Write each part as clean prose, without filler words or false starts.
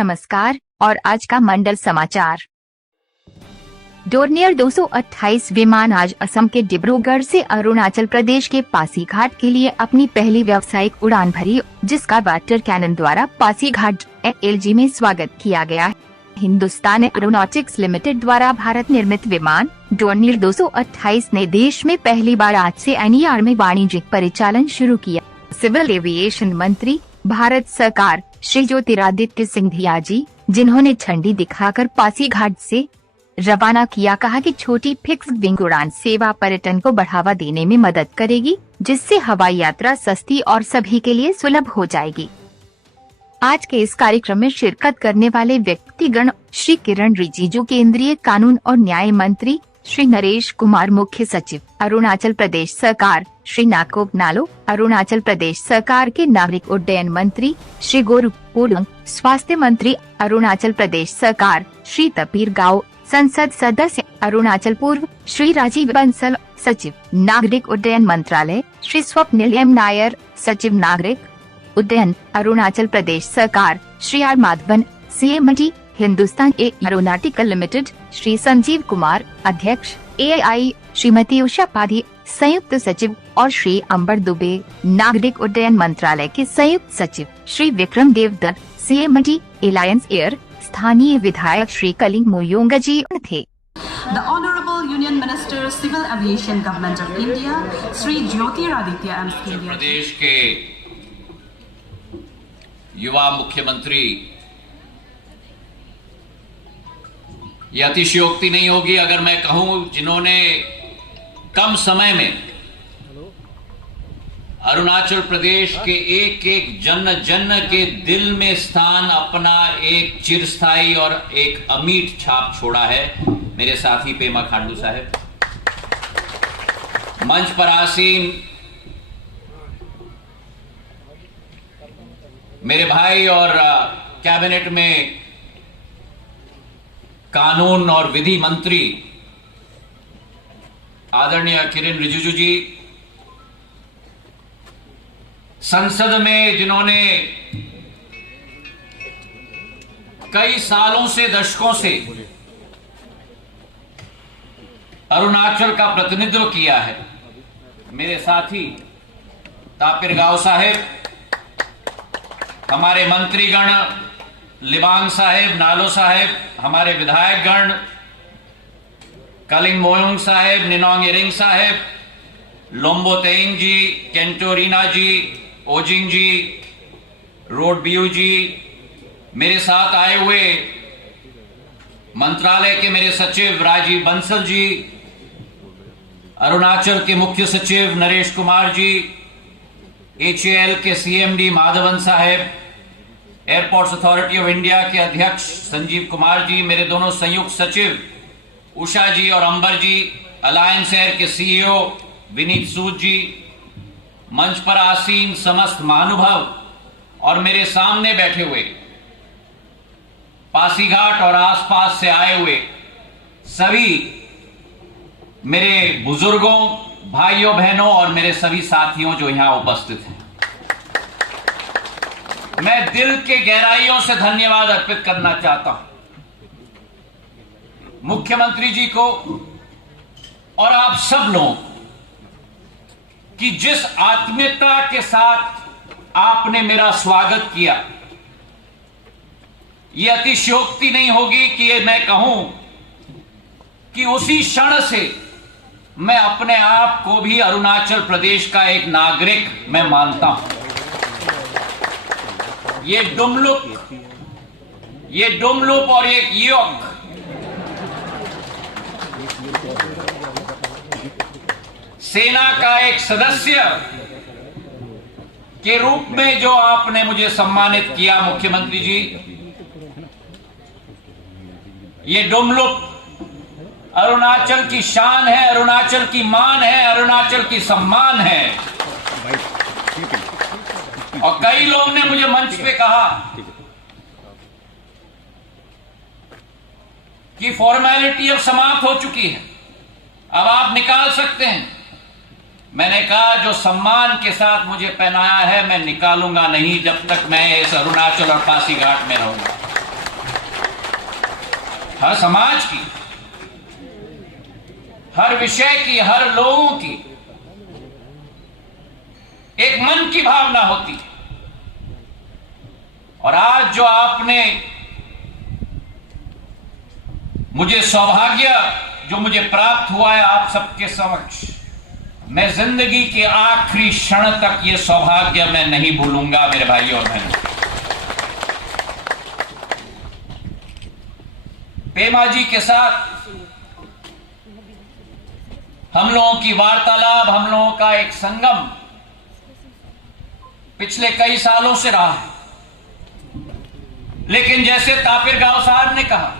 नमस्कार और आज का मंडल समाचार। डोर्नियर 228 विमान आज असम के डिब्रूगढ़ से अरुणाचल प्रदेश के पासीघाट के लिए अपनी पहली व्यावसायिक उड़ान भरी, जिसका वाटर कैनन द्वारा पासीघाट LG में स्वागत किया गया। हिंदुस्तान एरोनॉटिक्स लिमिटेड द्वारा भारत निर्मित विमान डोर्नियर 228 ने देश में पहली बार आज से NER में वाणिज्यिक परिचालन शुरू किया। सिविल एविएशन मंत्री भारत सरकार श्री ज्योतिरादित्य सिंधिया जी, जिन्होंने झंडी दिखाकर पासीघाट से रवाना किया, कहा कि छोटी फिक्स्ड विंग उड़ान सेवा पर्यटन को बढ़ावा देने में मदद करेगी, जिससे हवाई यात्रा सस्ती और सभी के लिए सुलभ हो जाएगी। आज के इस कार्यक्रम में शिरकत करने वाले व्यक्तिगण श्री किरण रिजिजू केंद्रीय कानून और न्याय मंत्री, श्री नरेश कुमार मुख्य सचिव अरुणाचल प्रदेश सरकार, श्री नाकोब नालो अरुणाचल प्रदेश सरकार के नागरिक उड्डयन मंत्री, श्री गोरू पोडुंग स्वास्थ्य मंत्री अरुणाचल प्रदेश सरकार, श्री तपीर गाओ संसद सदस्य अरुणाचल पूर्व, श्री राजीव बंसल सचिव नागरिक उड्डयन मंत्रालय, श्री स्वप्निल एम नायर सचिव नागरिक उड्डयन अरुणाचल प्रदेश सरकार, Shri R Madhavan CMD Hindustan aeronautical limited, Shri Sanjeev Kumar अध्यक्ष AAI, श्रीमती उषा पाधी संयुक्त सचिव और श्री अंबर दुबे नागरिक उड्डयन मंत्रालय के संयुक्त सचिव, Shri Vikram Devdutt CMD alliance air, स्थानीय विधायक श्री कलिंग मोयोंगा जी थे। The Honorable Union Minister Civil Aviation Government of India, Sri Jyotiraditya Siंधिया। प्रदेश के युवा मुख्यमंत्री, यह अतिशयोक्ति नहीं होगी अगर मैं कहूं, जिन्होंने कम समय में अरुणाचल प्रदेश के एक एक जन जन के दिल में स्थान अपना एक चिरस्थायी और एक अमिट छाप छोड़ा है, मेरे साथी पेमा खांडू साहब। मंच पर आसीन मेरे भाई और कैबिनेट में कानून और विधि मंत्री आदरणीय किरण रिजिजू जी, संसद में जिन्होंने कई सालों से दशकों से अरुणाचल का प्रतिनिधित्व किया है, मेरे साथी तापिर गांव साहेब, हमारे मंत्रीगण लिबांग साहेब, नालो साहेब, हमारे विधायकगण कलिंग मोयोंग साहेब, निनोंग इरिंग साहेब, लोम्बो तेइंग जी, केंटोरीना जी, ओजिंग जी, रोड बियू जी, मेरे साथ आए हुए मंत्रालय के मेरे सचिव राजीव बंसल जी, अरुणाचल के मुख्य सचिव नरेश कुमार जी, HAL के CMD माधवन साहेब, एयरपोर्ट्स अथॉरिटी ऑफ इंडिया के अध्यक्ष संजीव कुमार जी, मेरे दोनों संयुक्त सचिव उषा जी और अंबर जी, अलायंस एयर के CEO विनीत सूद जी, मंच पर आसीन समस्त महानुभाव और मेरे सामने बैठे हुए पासीघाट और आसपास से आए हुए सभी मेरे बुजुर्गों, भाइयों बहनों और मेरे सभी साथियों जो यहां उपस्थित हैं, मैं दिल के गहराइयों से धन्यवाद अर्पित करना चाहता हूं मुख्यमंत्री जी को और आप सब लोगों को कि जिस आत्मीयता के साथ आपने मेरा स्वागत किया। यह अतिशयोक्ति नहीं होगी कि ये मैं कहूं कि उसी क्षण से मैं अपने आप को भी अरुणाचल प्रदेश का एक नागरिक मैं मानता हूं। ये डुमलुप और एक योग सेना का एक सदस्य के रूप में जो आपने मुझे सम्मानित किया मुख्यमंत्री जी, ये डुमलुप अरुणाचल की शान है, अरुणाचल की मान है, अरुणाचल की सम्मान है। और कई लोग ने मुझे मंच पे कहा कि फॉर्मेलिटी अब समाप्त हो चुकी है, अब आप निकाल सकते हैं। मैंने कहा जो सम्मान के साथ मुझे पहनाया है मैं निकालूंगा नहीं जब तक मैं इस अरुणाचल और पासीघाट में रहूंगा। हर समाज की, हर विषय की, हर लोगों की एक मन की भावना होती है। और आज जो आपने मुझे सौभाग्य जो मुझे प्राप्त हुआ है आप सबके समक्ष, मैं जिंदगी के आखिरी क्षण तक ये सौभाग्य मैं नहीं भूलूंगा मेरे भाइयों और बहनों। पेमा जी के साथ हम लोगों की वार्तालाप, हम लोगों का एक संगम पिछले कई सालों से रहा है। लेकिन जैसे तापिर गांव साहब ने कहा,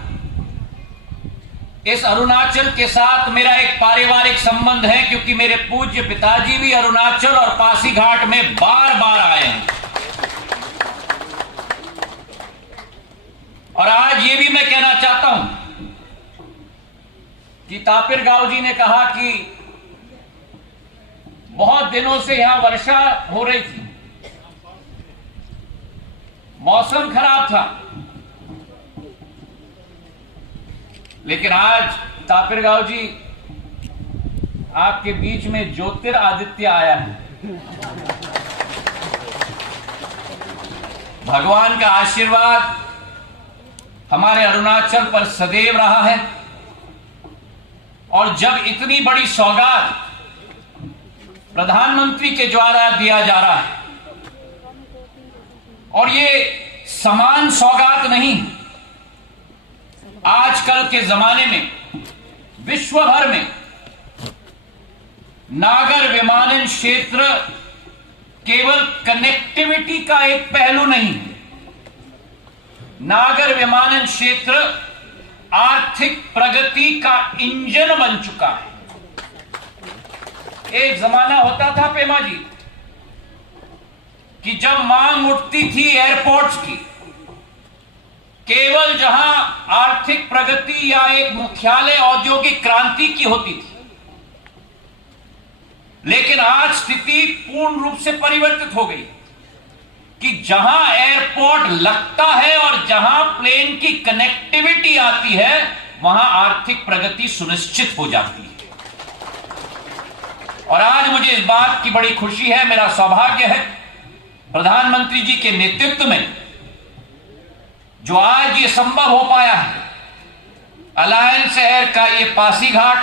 इस अरुणाचल के साथ मेरा एक पारिवारिक संबंध है, क्योंकि मेरे पूज्य पिताजी भी अरुणाचल और पासीघाट में बार बार आए हैं। और आज ये भी मैं कहना चाहता हूं कि तापिर गांव जी ने कहा कि बहुत दिनों से यहां वर्षा हो रही थी, मौसम खराब था, लेकिन आज तापिर गांव जी आपके बीच में ज्योतिरादित्य आया है। भगवान का आशीर्वाद हमारे अरुणाचल पर सदैव रहा है। और जब इतनी बड़ी सौगात प्रधानमंत्री के द्वारा दिया जा रहा है, और ये समान सौगात नहीं, आजकल के जमाने में विश्व भर में नागर विमानन क्षेत्र केवल कनेक्टिविटी का एक पहलू नहीं, नागर विमानन क्षेत्र आर्थिक प्रगति का इंजन बन चुका है। एक जमाना होता था पेमा जी कि जब मांग उठती थी एयरपोर्ट्स की, केवल जहां आर्थिक प्रगति या एक मुख्यालय औद्योगिक क्रांति की होती थी। लेकिन आज स्थिति पूर्ण रूप से परिवर्तित हो गई कि जहां एयरपोर्ट लगता है और जहां प्लेन की कनेक्टिविटी आती है, वहां आर्थिक प्रगति सुनिश्चित हो जाती है। और आज मुझे इस बात की बड़ी खुशी है, मेरा सौभाग्य है, प्रधानमंत्री जी के नेतृत्व में जो आज ये संभव हो पाया है, अलायंस एयर का ये पासीघाट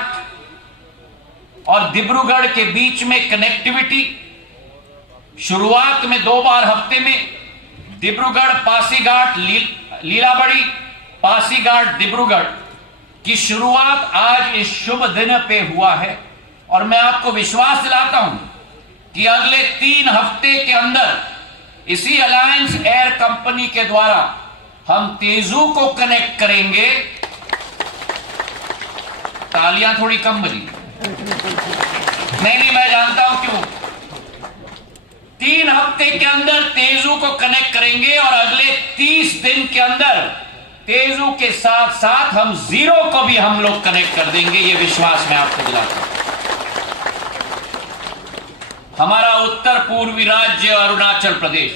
और डिब्रूगढ़ के बीच में कनेक्टिविटी, शुरुआत में 2 बार हफ्ते में डिब्रूगढ़ पासीघाट लीलाबड़ी पासीघाट डिब्रूगढ़ की शुरुआत आज इस शुभ दिन पे हुआ है। और मैं आपको विश्वास दिलाता हूं कि अगले 3 हफ्ते के अंदर इसी अलायंस एयर कंपनी के द्वारा हम तेजू को कनेक्ट करेंगे। तालियां थोड़ी कम बजी। नहीं, मैं जानता हूं क्यों। 3 हफ्ते के अंदर तेजू को कनेक्ट करेंगे और अगले 30 दिन के अंदर तेजू के साथ साथ हम जीरो को भी हम लोग कनेक्ट कर देंगे। ये विश्वास मैं आपको दिलाता हूं। हमारा उत्तर पूर्वी राज्य अरुणाचल प्रदेश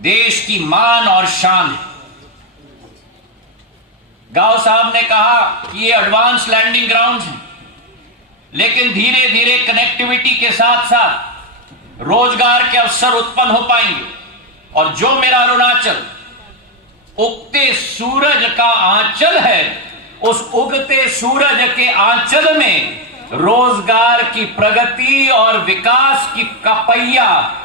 देश की मान और शान है। गांव साहब ने कहा कि ये एडवांस लैंडिंग ग्राउंड है, लेकिन धीरे धीरे कनेक्टिविटी के साथ साथ रोजगार के अवसर उत्पन्न हो पाएंगे। और जो मेरा अरुणाचल उगते सूरज का आंचल है, उस उगते सूरज के आंचल में रोजगार की प्रगति और विकास की का पहिया,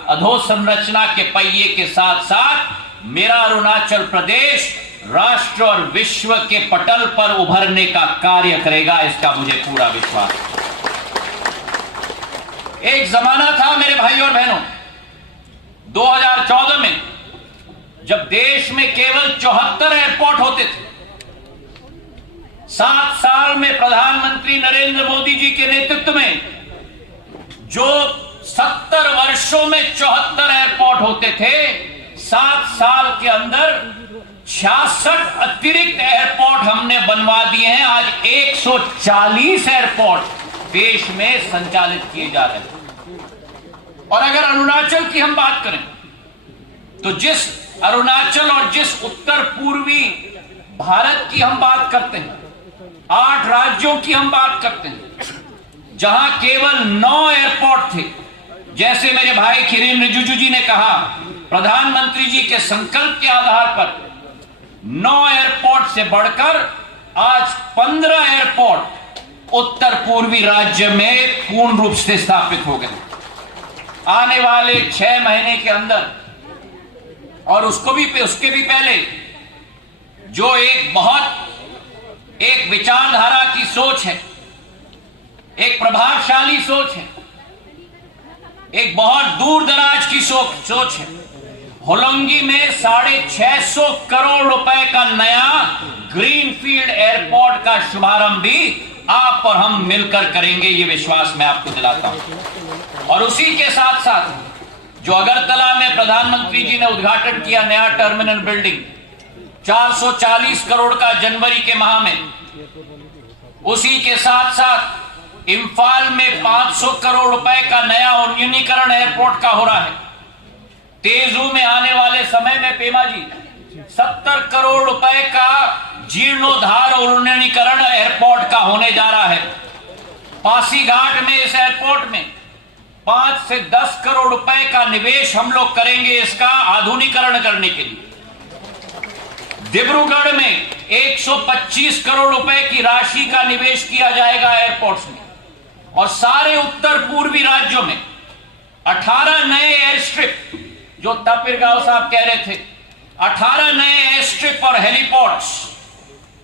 अधोसंरचना के पहिए के साथ साथ मेरा अरुणाचल प्रदेश राष्ट्र और विश्व के पटल पर उभरने का कार्य करेगा, इसका मुझे पूरा विश्वास है। एक जमाना था मेरे भाई और बहनों, 2014 में जब देश में केवल 74 एयरपोर्ट होते थे। 7 साल में प्रधानमंत्री नरेंद्र मोदी जी के नेतृत्व में जो 70 वर्षों में 74 एयरपोर्ट होते थे, 7 साल के अंदर 66 अतिरिक्त एयरपोर्ट हमने बनवा दिए हैं। आज 140 एयरपोर्ट देश में संचालित किए जा रहे हैं। और अगर अरुणाचल की हम बात करें तो जिस अरुणाचल और जिस उत्तर पूर्वी भारत की हम बात करते हैं, 8 राज्यों की हम बात करते हैं जहां केवल 9 एयरपोर्ट थे। जैसे मेरे भाई किरेन रिजिजू जी ने कहा, प्रधानमंत्री जी के संकल्प के आधार पर 9 एयरपोर्ट से बढ़कर आज 15 एयरपोर्ट उत्तर पूर्वी राज्य में पूर्ण रूप से स्थापित हो गए। आने वाले 6 महीने के अंदर और उसके भी पहले जो एक विचारधारा की सोच है, एक प्रभावशाली सोच है, एक बहुत दूर दराज की सोच है। होलोंगी में 650 करोड़ रुपए का नया ग्रीनफील्ड एयरपोर्ट का शुभारंभ भी आप और हम मिलकर करेंगे, ये विश्वास मैं आपको दिलाता हूं। और उसी के साथ साथ जो अगरतला में प्रधानमंत्री जी ने उद्घाटन किया नया टर्मिनल बिल्डिंग 440 करोड़ का जनवरी के माह में, उसी के साथ साथ इंफाल में 500 करोड़ रुपए का नया उन्नयनीकरण एयरपोर्ट का हो रहा है। तेजू में आने वाले समय में पेमा जी 70 करोड़ रुपए का जीर्णोद्धार और उन्नयनीकरण एयरपोर्ट का होने जा रहा है। पासीघाट में इस एयरपोर्ट में 5 से 10 करोड़ रुपए का निवेश हम लोग करेंगे इसका आधुनिकीकरण करने के लिए। डिब्रूगढ़ में 125 करोड़ रुपए की राशि का निवेश किया जाएगा एयरपोर्ट्स में। और सारे उत्तर पूर्वी राज्यों में 18 नए एयर स्ट्रिप, जो तपिरगांव साहब कह रहे थे, 18 नए एयर स्ट्रिप और हेलीपोर्ट्स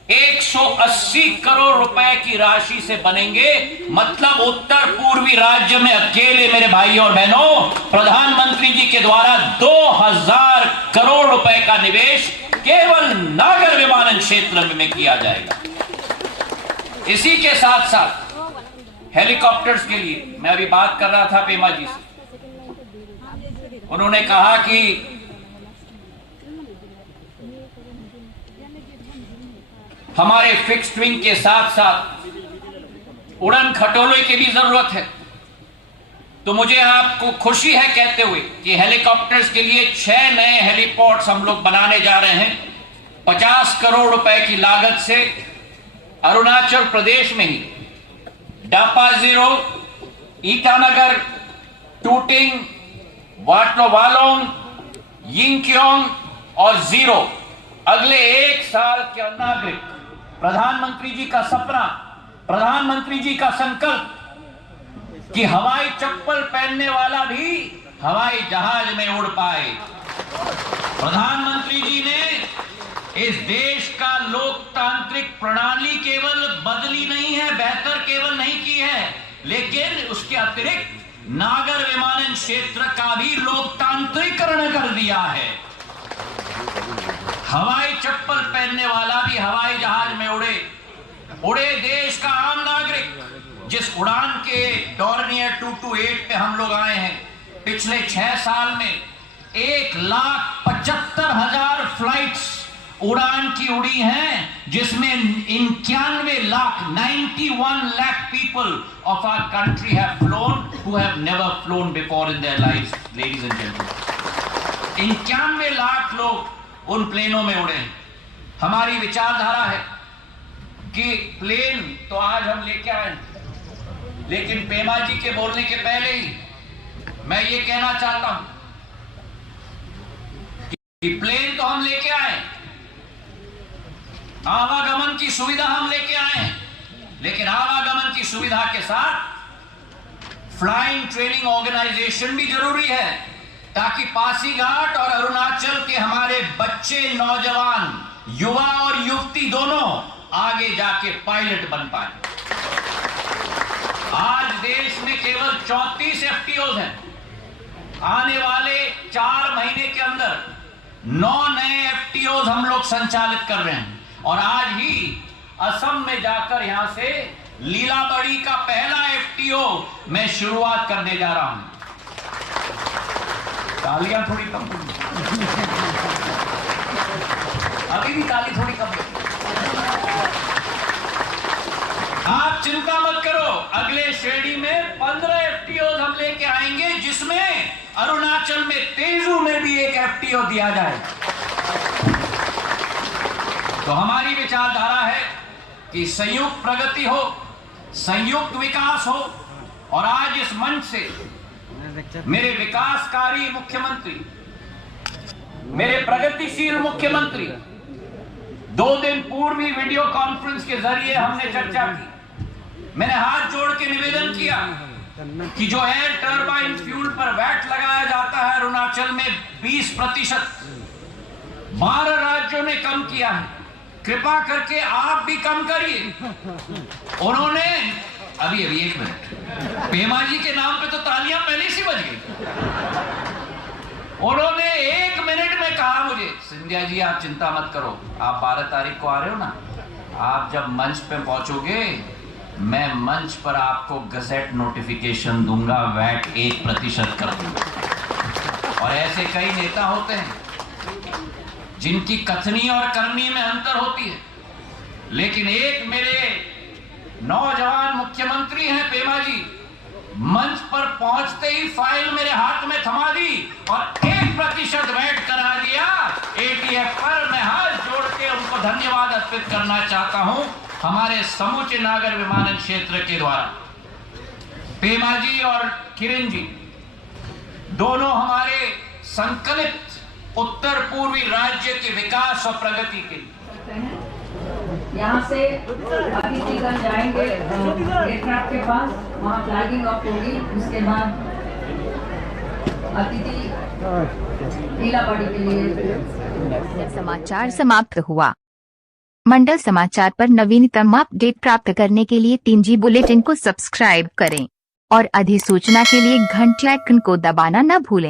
180 करोड़ रुपए की राशि से बनेंगे। मतलब उत्तर पूर्वी राज्य में अकेले मेरे भाइयों और बहनों प्रधानमंत्री जी के द्वारा 2000 करोड़ रुपए का निवेश केवल नागर विमानन क्षेत्र में किया जाएगा। इसी के साथ साथ हेलीकॉप्टर्स के लिए मैं अभी बात कर रहा था पेमा जी से, उन्होंने कहा कि हमारे फिक्स्ड विंग के साथ साथ उड़न खटोले की भी जरूरत है। तो मुझे आपको खुशी है कहते हुए कि हेलीकॉप्टर्स के लिए 6 नए हेलीपोर्ट्स हम लोग बनाने जा रहे हैं 50 करोड़ रुपए की लागत से। अरुणाचल प्रदेश में ही डापा जीरो, ईटानगर, टूटिंग, वाटलोवालोंग, यिंक्योंग और जीरो अगले 1 साल के नागरिक प्रधानमंत्री जी का सपना, प्रधानमंत्री जी का संकल्प कि हवाई चप्पल पहनने वाला भी हवाई जहाज में उड़ पाए। प्रधानमंत्री जी ने इस देश का लोकतांत्रिक प्रणाली केवल बदली नहीं है, बेहतर केवल नहीं की है, लेकिन उसके अतिरिक्त नागर विमानन क्षेत्र का भी लोकतांत्रिकरण कर दिया है। हवाई चप्पल पहनने वाला भी हवाई जहाज में उड़े देश का आम नागरिक। जिस उड़ान के डॉर्नियर 228 पे हम लोग आए हैं, पिछले 6 साल में 1,75,000 फ्लाइट्स उड़ान की उड़ी हैं, जिसमें 91 lakh people of our country have flown who have never flown before in their lives, ladies and gentlemen. 91 lakh लोग उन प्लेनों में उड़े। हमारी विचारधारा है कि प्लेन तो आज हम लेके आए, लेकिन पेमा जी के बोलने के पहले ही मैं ये कहना चाहता हूं कि प्लेन तो हम लेके आए, आवागमन की सुविधा हम लेके आए, लेकिन आवागमन की सुविधा के साथ फ्लाइंग ट्रेनिंग ऑर्गेनाइजेशन भी जरूरी है, ताकि पासीघाट और अरुणाचल के हमारे बच्चे, नौजवान, युवा और युवती दोनों आगे जाके पायलट बन पाए। आज देश में केवल 34 FTOs हैं। आने वाले 4 महीने के अंदर 9 नए FTOs हम लोग संचालित कर रहे हैं। और आज ही असम में जाकर यहां से लीलाबड़ी का पहला FTO मैं शुरुआत करने जा रहा हूं। तालियां थोड़ी कम, अभी भी ताली थोड़ी कम। आप चिंता मत करो, अगले श्रेणी में 15 FTOs हम लेके आएंगे, जिसमें अरुणाचल में तेजू में भी एक FTO दिया जाए। तो हमारी विचारधारा है कि संयुक्त प्रगति हो, संयुक्त विकास हो। और आज इस मंच से मेरे विकासकारी मुख्यमंत्री, मेरे प्रगतिशील मुख्यमंत्री, 2 दिन पूर्व ही वीडियो कॉन्फ्रेंस के जरिए हमने चर्चा की। मैंने हाथ जोड़ के निवेदन किया कि जो एयर टर्बाइन फ्यूल पर वैट लगाया जाता है अरुणाचल में 20%, 12 राज्यों ने कम किया है, कृपा करके आप भी कम करिए। उन्होंने अभी 1 मिनट, पेमा जी के नाम पे तो तालियां पहले से बज गई। उन्होंने 1 मिनट में कहा मुझे, सिंधिया जी आप चिंता मत करो, आप 12 तारीख को आ रहे हो ना, आप जब मंच पे पहुंचोगे मैं मंच पर आपको गजेट नोटिफिकेशन दूंगा, वैट 1% कर दूंगा। और ऐसे कई नेता होते हैं जिनकी कथनी और करनी में अंतर होती है, लेकिन एक मेरे नौजवान मुख्यमंत्री हैं पेमा जी, मंच पर पहुंचते ही फाइल मेरे हाथ में थमा दी और 1% वैट करा दिया एटीएफ पर। मैं हाथ जोड़ के उनको धन्यवाद अर्पित करना चाहता हूं हमारे समूचे नागर विमानन क्षेत्र के द्वारा। पेमा जी और किरण जी दोनों हमारे संकलित उत्तर पूर्वी राज्य के विकास और प्रगति के लिए यहाँ से अतिथिगण जाएंगे एयरक्राफ्ट के पास, वहाँ फ्लैगिंग ऑफ होगी। उसके बाद अतिथि लीलाबाड़ी के लिए। समाचार समाप्त हुआ। मंडल समाचार पर नवीनतम अपडेट प्राप्त करने के लिए 3G बुलेटिन को सब्सक्राइब करें और अधिसूचना के लिए घंटी आइकन को दबाना न भूलें।